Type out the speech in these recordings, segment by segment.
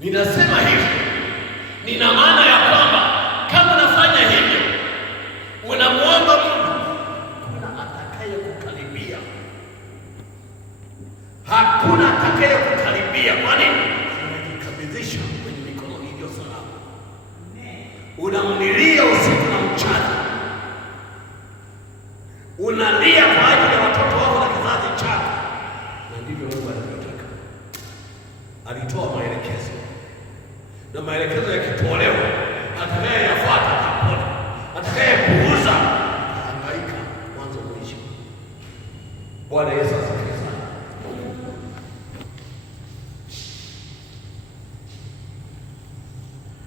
Ninasema hivi, nina maana ya kwamba kama unafanya hivyo, unamuomba Mungu, hakuna atakaye kukaribia. Hakuna atakaye kukaribia. Kwa nini? Unajikabidhisha kwenye mikono iliyo salama. Unamlilia usiku na mchana, unalia kwa ajili ya watoto wako na kizazi chako, na ndivyo Mungu anavyotaka. Alitoa maelekezo, na maelekezo yakitolewa, atakayeyafuata atapona, atakayepuuza atahangaika mwanzo mwisho. Bwana Yesu asifiwe sana.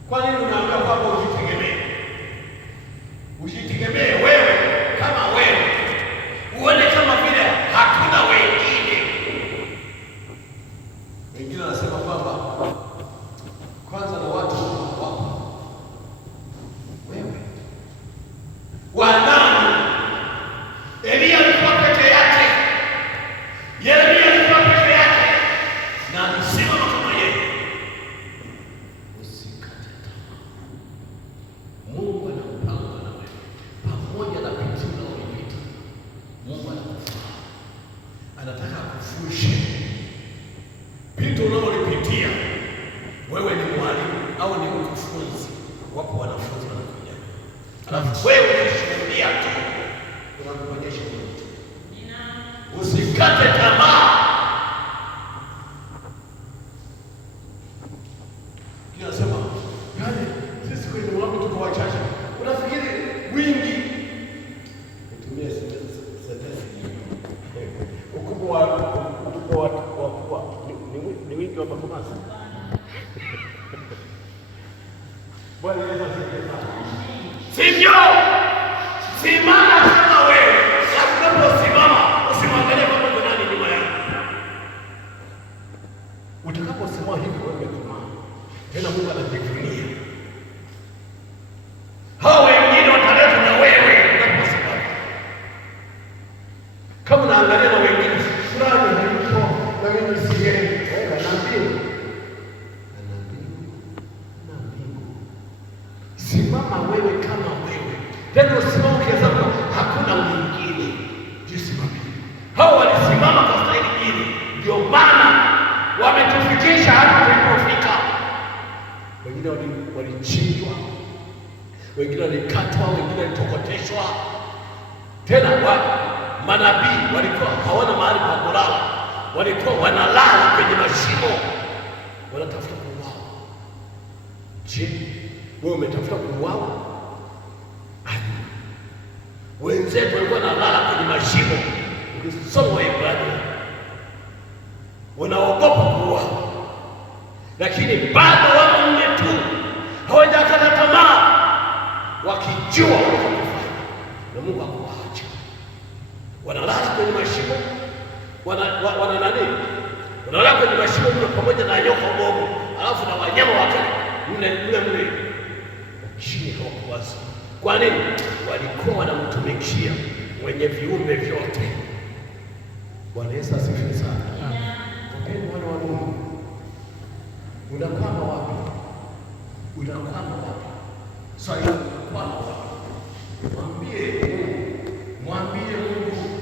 Kwa nini unaambia kwamba ujitegemee? Ujitegemee wewe kama wewe, uone kama vile hakuna wengine. Wengine wanasema kwamba kwanza na watu wapo. Wewe wanani? Elia alikuwa peke yake, Yeremia alikuwa peke yake, na alisimama kama yeye. Usikate tamaa. Mungu ana mpango na wewe, pamoja na pitii unayoipita. Mungu anakufahamu, anataka akufushe pito unaolipitia. Wewe ni mwalimu au ni mkufunzi. Wapo wanafunzi wanakuja, alafu wewe unashuhudia tu, unakuonyesha mtu. Usikate tamaa. Kinasema yaani sisi kwenye mambo tuko wachache. Unafikiri wingi? Nitumie sentensi ukubwa wa ni wingi wa makomasi. Bwana Yesu asifiwe sana. Sivyo? Simama kama wewe. Unaposimama usimwangalie kama kuna nani nyuma yako. Utakaposimama hivi wewe tumaa, tena Mungu anajivunia. Hao wengine wataletwa na wewe utakaposimama. Kama unaangalia na wengine fulani hayupo na mimi siendi, wewe nabii. Simama wewe kama wewe. Tena usimame ukihesabu hakuna mwingine. Jisimame. Hao walisimama kwa staili hili, ndio maana wametufikisha hapa tulipofika. Wengine walichinjwa, wengine walikatwa, wengine walitokoteshwa. Tena manabii walikuwa hawana mahali pa kulala, walikuwa wanalala kwenye mashimo, wanatafuta kuuawa. Je, wewe umetafuta kuuawa? Wenzetu walikuwa wanalala kwenye mashimo. Ukisoma Waebrania, wanaogopa kuuawa, lakini bado wako nne tu hawajakata tamaa, wakijua wanachofanya, na Mungu hakuwaacha. Wanalala kwenye mashimo, wana nani? Wanalala kwenye mashimo pamoja na nyoka bovu, alafu na wanyama wakali mle chini hawakuwaza. Kwa nini? Walikuwa wanamtumikia mwenye viumbe vyote. Bwana Yesu asifiwe sana. Mpendwa wana wa Mungu, unakwama wapi? Unakwama wapi? Sasa unakwama wapi? Mwambie Mungu.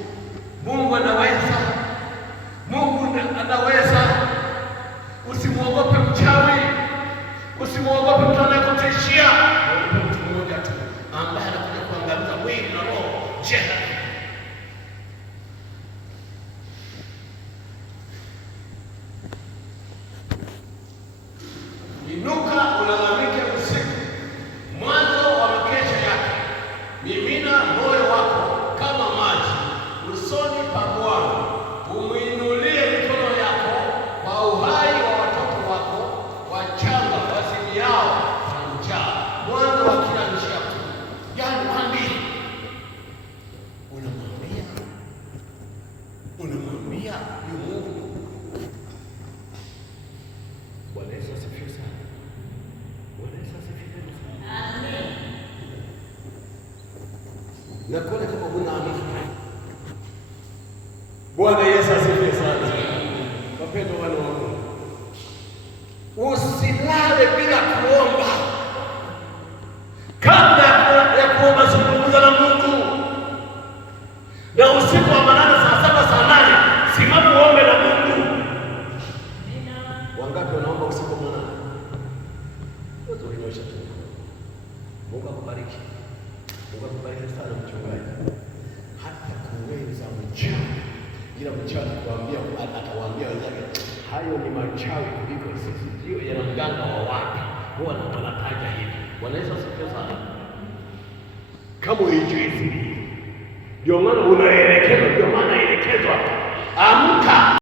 Mungu anaweza. Mungu anaweza. Usimwogope mchawi. Usimwogope mtu anayekutishia. Mtu mmoja tu ambaye anakuja kuangamiza mwili na roho, jehanamu. Inuka ulalamike usiku, mwanzo wa makesha yake. Mimina moyo wako kama maji usoni pa Bwana. Umuinulie mikono yako kwa uhai wa watoto wako wachanga wasimiao na njaa, mwanzo wa kila njia kuu. Yaani mwambie, unamwambia yu Mungu. Bwana Yesu asifiwe sana. Bwana Yesu asifiwe sana. Amen. Nakuona kama unaamini. Bwana Yesu asifiwe sana. Wapendwa wana wa Mungu, Usilale bila kuomba. Kabla ya kuomba, zungumza na Mungu. Na usiku wa manane, saa 7 saa 8, simama uombe na Mungu. Wangapi wanaomba usiku wa manane? Wote wanyosha tu. Mungu akubariki. Mungu akubariki sana mchungaji. Hata kuweza mchawi, ila mchawi kuambia, atawaambia wenzake, hayo ni machawi kuliko sisi. Ndio yana mganga wa wapi? Huwa wanataja hivi. Wanaweza sikia sana. Kama hujui, ndio maana unaelekezwa, ndio maana elekezwa. Amka.